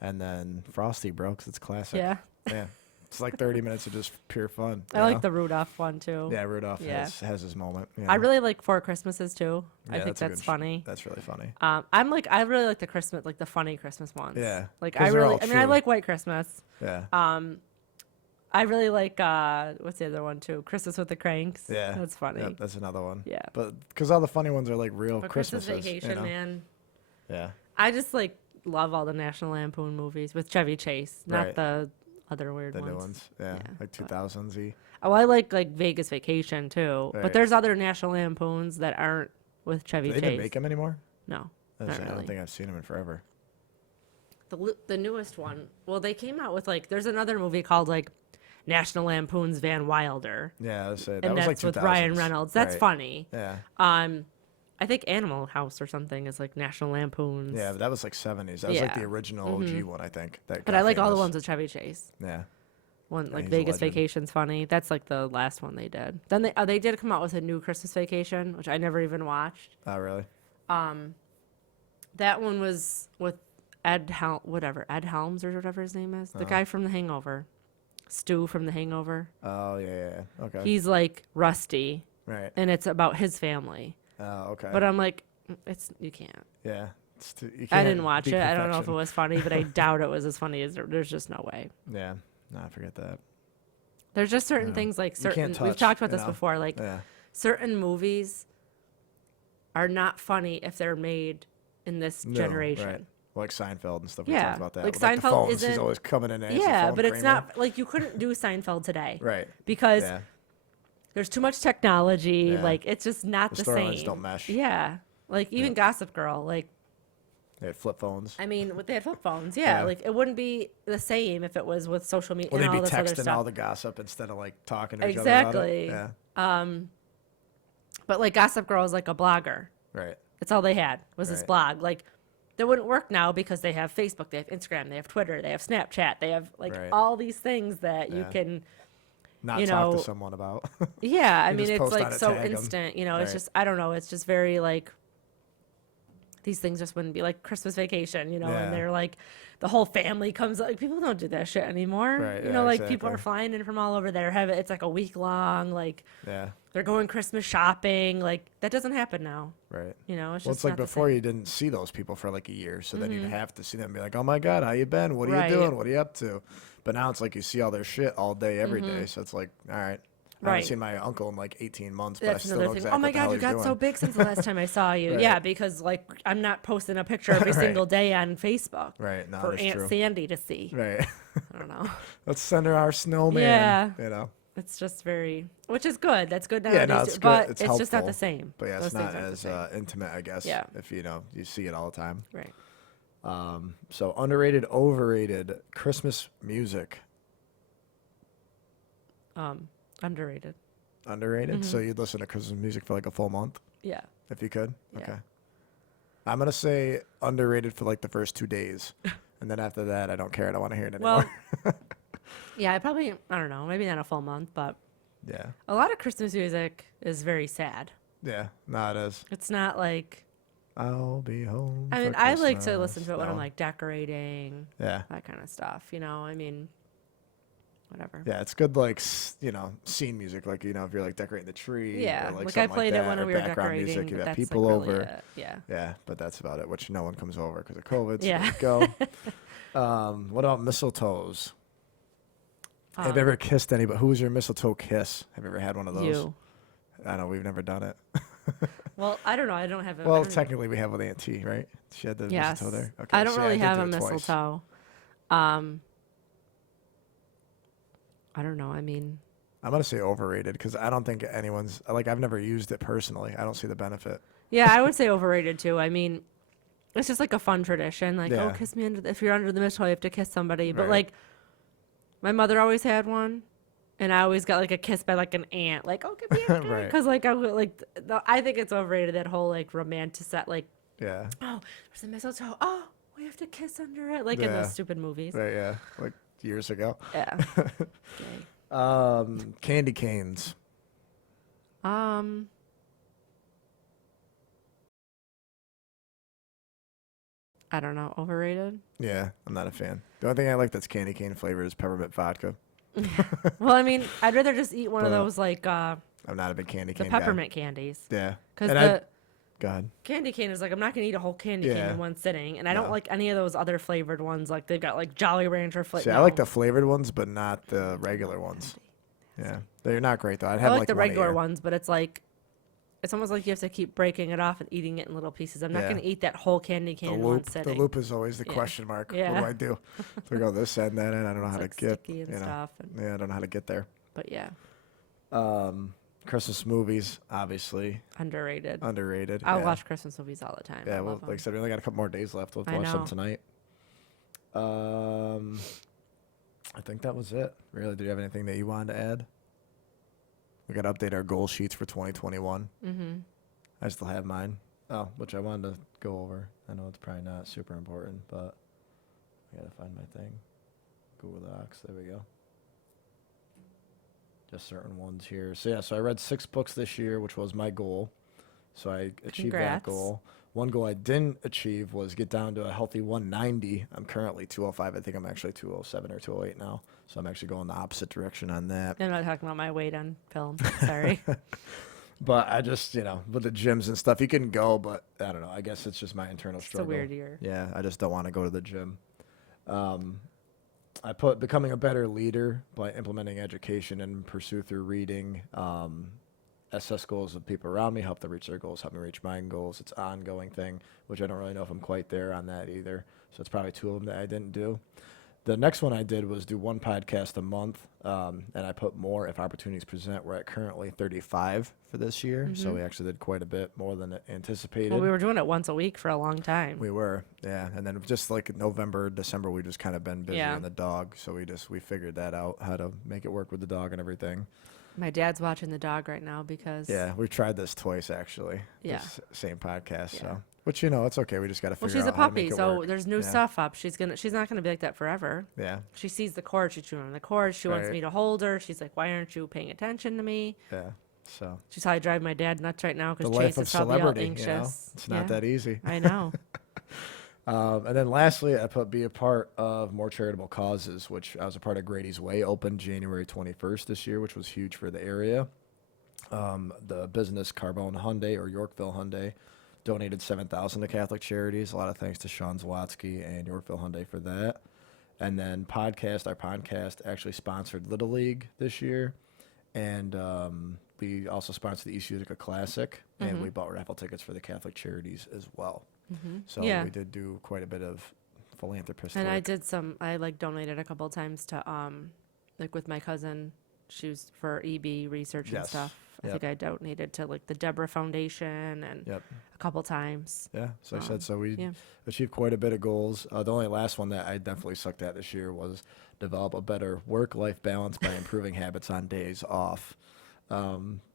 and then Frosty, bro, 'cause it's classic. Yeah, Yeah. It's like 30 minutes of just pure fun. I you like know? the Rudolph one too. Yeah, Rudolph Yeah. has his moment. You I know? really like Four Christmases too. I Yeah, think a that's good funny. That's really funny. I really like the Christmas, like the funny Christmas ones. Yeah, like 'cause they're all I true. like White Christmas. Yeah. I really like what's the other one too? Christmas with the Cranks. Yeah. That's funny. Yep, that's another one. Yeah. But because all the funny ones are like real But Christmas Christmases. Vacation, you know? man. Yeah. I just like love all the National Lampoon movies with Chevy Chase, not Right. the other weird The ones. new ones. Yeah. Yeah, Like but- 2000s y. Oh, I like Vegas Vacation too, Right. but there's other National Lampoons that aren't with Chevy Do they Chase. even make them anymore? No, I not don't really. think I've seen them in forever. The newest one. Well, they came out with like there's another movie called like National Lampoon's Van Wilder, Yeah, I say that and was that's like with 2000s. Ryan Reynolds. That's Right. funny. Yeah. I think Animal House or something is like National Lampoon's. Yeah, but that was like 70s. That was like the Yeah. original OG one, I think. That But got I like all the famous. ones with Chevy Chase. Yeah. One Yeah, like he's a Vegas legend. Vacation's funny. That's like the last one they did. Then they did come out with a new Christmas Vacation, which I never even watched. Oh, really? That one was with Ed Helms or whatever his name is, the guy from The Hangover, Stu from The Hangover. Oh, yeah. Okay. He's like rusty, Right. and it's about his family. Oh, okay. But I'm like, you can't. Yeah. You I can't didn't watch be it. I don't know if it perfection. was funny, but I doubt it was as funny as there's just no way. Yeah. No, I forget that. There's just certain Yeah. things like You can't certain. We've touch, talked about you this know? before. Like Yeah. certain movies are not funny if they're made in this No, generation. Right. Like Seinfeld and stuff. We Yeah, talked about that. like With, the Seinfeld phones, he's isn't- always coming in and Yeah, but it's not like you couldn't do Seinfeld today Right. because Yeah. there's too much technology. Yeah. Like it's just not The the storylines same. don't mesh. Yeah, like even Gossip Girl. Like They had flip phones. I mean, they had flip phones. Yeah, Yeah. like it wouldn't be the same if it was with social media Well, and they'd all be this other texting stuff. all the gossip instead of like talking to each Exactly. other about it. But like Gossip Girl is like a blogger. Yeah. Right. That's all they had was this Right. blog. Like that wouldn't work now because they have Facebook, they have Instagram, they have Twitter, they have Snapchat, they have like Right. all these things that you Yeah. can. Not You talk know, to someone about. Yeah, I You mean just it's post on like it, so tag 'em. instant. You know, it's Right. just I don't know. It's just very like these things just wouldn't be like Christmas Vacation, Yeah. and they're like the whole family comes. Like people don't do that shit anymore. Right, Like people exactly. are flying in from all over there. It's like a week long. Like Yeah. they're going Christmas shopping. Like that doesn't happen now. Right. It's Well, just it's like not the before same. you didn't see those people for like a year, so then you'd have to see them and be like, "Oh my God, how you been? What are Right. you doing? What are you up to?" But now it's like you see all their shit all day, every day. So it's like, all right, I haven't Right. seen my uncle in like 18 months, but That's I still another know thing. exactly Oh my what the hell God, you he's got doing. so big since the last time I saw you. Right. Yeah, because like I'm not posting a picture every Right. single day on Facebook Right. No, for that's Aunt true. Sandy to see. Right. I don't know. Let's send her our snowman. Yeah. It's just which is good. That's good Yeah, nowadays. no, it's good. But It's it's just not the helpful. same. But yeah, Those it's not things aren't the as same. intimate, I guess. Yeah. If you see it all the time. Right. So underrated, overrated Christmas music. Underrated. Underrated. So you'd listen to Christmas music for like a full month Yeah. if you could. Yeah. Okay. I'm gonna say underrated for like the first 2 days, and then after that, I don't care. I don't want to hear it anymore. Well, yeah, I don't know, maybe not a full month, but yeah. a lot of Christmas music is very sad. Yeah. No, it is. It's not like, I'll be home. I mean, for I like to Christmas. listen to it when I'm No. like decorating, Yeah. that kind of stuff, I mean, whatever. Yeah, it's good, like, scene music, like, if you're, like, decorating the tree. Yeah, or, like, I something played like it that, when or we were background decorating. music, you But have that's people like really over. it. Yeah. Yeah, but that's about it, which no one comes over because of COVID, so Yeah. there you go. What about mistletoes? Have you ever kissed anybody? Who was your mistletoe kiss? Have you ever had one of those? You. I know, we've never done it. Well, I don't know. I don't have a. I Well, don't- technically, we have with Aunt T, right? She had the yes. mistletoe there. Okay, I don't so yeah, really did have do a it twice. mistletoe. I don't know. I mean, I'm going to say overrated because I don't think anyone's, like, I've never used it personally. I don't see the benefit. yeah, I would say overrated too. I mean, it's just like a fun tradition. Like, Yeah. oh, kiss me if you're under the mistletoe, you have to kiss somebody. But Right. like, my mother always had one, and I always got like a kiss by like an aunt. Like, oh, give me a Right. because like I think it's overrated, that whole like romantic set. Like, Yeah. oh, there's a mistletoe. Oh, we have to kiss under it. Like in Yeah. those stupid movies. Right, yeah. Like years ago. Yeah. Okay. Candy canes. I don't know. Overrated. Yeah, I'm not a fan. The only thing I like that's candy cane flavor is peppermint vodka. Well, I mean, I'd rather just eat one of But those like I'm not a big candy the cane guy. peppermint candies. Yeah. Because And the go ahead. candy cane is like, I'm not gonna eat a whole candy cane Yeah. in one sitting, and I don't No. like any of those other flavored ones. Like they've got like Jolly Rancher flavor. See, I like the flavored ones, but not the regular ones. Yeah. They're not great, though. I'd I have like the one a regular year. ones, but it's like, it's almost like you have to keep breaking it off and eating it in little pieces. I'm not Yeah. gonna eat that whole candy cane in one The sitting. loop is always the Yeah. question mark. Yeah. What do I do? So I go this end, that end. I don't know It's how like to get. sticky and you know. stuff. And, Yeah, I don't know how to get there. but yeah, Christmas movies, obviously underrated. underrated. I'll yeah. watch Christmas movies all the time. Yeah, I well, love like I 'em. said, we only got a couple more days left. We'll I watch them know. tonight. I think that was it. Really, do you have anything that you wanted to add? We got to update our goal sheets for 2021. Mm-hmm. I still have mine. Oh, which I wanted to go over. I know it's probably not super important, but I got to find my thing. Google Docs. There we go. Just certain ones here. So, yeah, so I read 6 books this year, which was my goal. So I achieved that Congrats. goal. One goal I didn't achieve was get down to a healthy 190. I'm currently 205. I think I'm actually 207 or 208 now. So I'm actually going the opposite direction on that. I'm not talking about my weight on film. Sorry. But I just, with the gyms and stuff, you can go, but I don't know. I guess it's just my internal It's a struggle. weird year. Yeah, I just don't want to go to the gym. I put becoming a better leader by implementing education and pursue through reading, assess goals of people around me, help them reach their goals, help me reach my goals. It's an ongoing thing, which I don't really know if I'm quite there on that either. So it's probably 2 of them that I didn't do. The next one I did was do 1 podcast a month, and I put more if opportunities present. We're at currently 35 for this year, so we actually did quite a bit more than anticipated. Well, we were doing it once a week for a long time. We were, yeah. And then just like November, December, we just kind of been busy Yeah. on the dog, so we figured that out, how to make it work with the dog and everything. My dad's watching the dog right now because Yeah, we've tried this twice actually. Yeah. This same podcast, Yeah. so which it's okay. We just got to well, figure she's a out how to make puppy, it so work. there's new Yeah. stuff up. She's not gonna be like that forever. Yeah, She sees the cord, she's chewing on the cord. She wants Right. me to hold her. She's like, "Why aren't you paying attention to me?" yeah. So She's how I drive my dad nuts right now the because life Chase of is probably all celebrity, anxious. it's not that easy. I know. And then lastly, I put be a part of more charitable causes, which I was a part of. Grady's Way opened January 21st this year, which was huge for the area. The business Carbone Hyundai or Yorkville Hyundai donated $7,000 to Catholic charities. A lot of thanks to Sean Zawatsky and Yorkville Hyundai for that. And then our podcast actually sponsored Little League this year, and we also sponsored the East Utica Classic, and we bought raffle tickets for the Catholic charities as well. So we did do quite a bit of philanthropist And work. I did I donated a couple times to like with my cousin. She was for EB research and Yes. stuff. I Yep. think I donated to like the Deborah Foundation and Yep. a couple times. Yeah, so I said so. We yeah. achieved quite a bit of goals. The only last one that I definitely sucked at this year was develop a better work-life balance by improving habits on days off.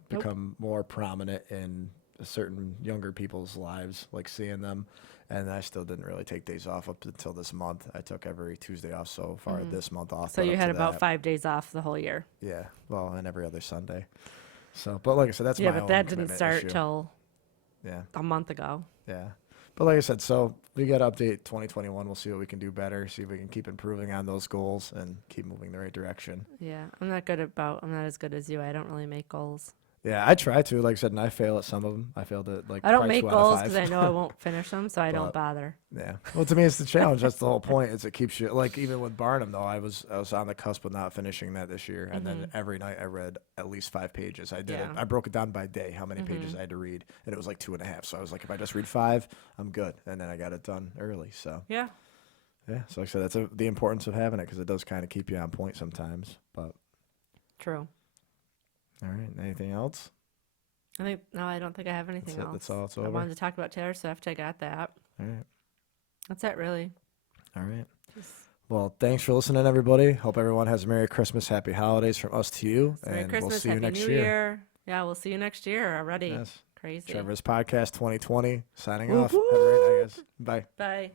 Become more prominent in certain younger people's lives, like seeing them. And I still didn't really take days off up until this month. I took every Tuesday off so far this month off. So but you up had to about that, 5 days off the whole year. Yeah, well, and every other Sunday. So, but like I said, that's Yeah, my but own that didn't commitment start issue. till Yeah. a month ago. Yeah. But like I said, so we got to update 2021. We'll see what we can do better, see if we can keep improving on those goals and keep moving the right direction. Yeah, I'm not as good as you. I don't really make goals. Yeah, I try to. Like I said, and I fail at some of them. I failed at like I don't probably make 2 out of goals 5. because I know I won't finish them, so I don't But- bother. Yeah. Well, to me, it's the challenge. That's the whole point. Is it keeps you like even with Barnum though. I was on the cusp of not finishing that this year, and then every night I read at least 5 pages. I did it. Yeah. I broke it down by day, how many pages I had to read, and it was like 2.5. So I was like, if I just read 5, I'm good. And then I got it done early. So Yeah. yeah. So like I said, that's the importance of having it because it does kind of keep you on point sometimes. But True. all right. Anything else? I don't think I have anything That's it. else. That's all. It's I over. wanted to talk about Taylor Swift. I got that. All right. That's it, really. All right. Well, thanks for listening, everybody. Hope everyone has a Merry Christmas, Happy Holidays from us to you. Merry And Christmas, we'll see you Happy next New year. Year. Yeah, we'll see you next year already. Yes. Crazy. Trevor's Podcast 2020 signing Woo off. Have a great night, guys. Bye. Bye.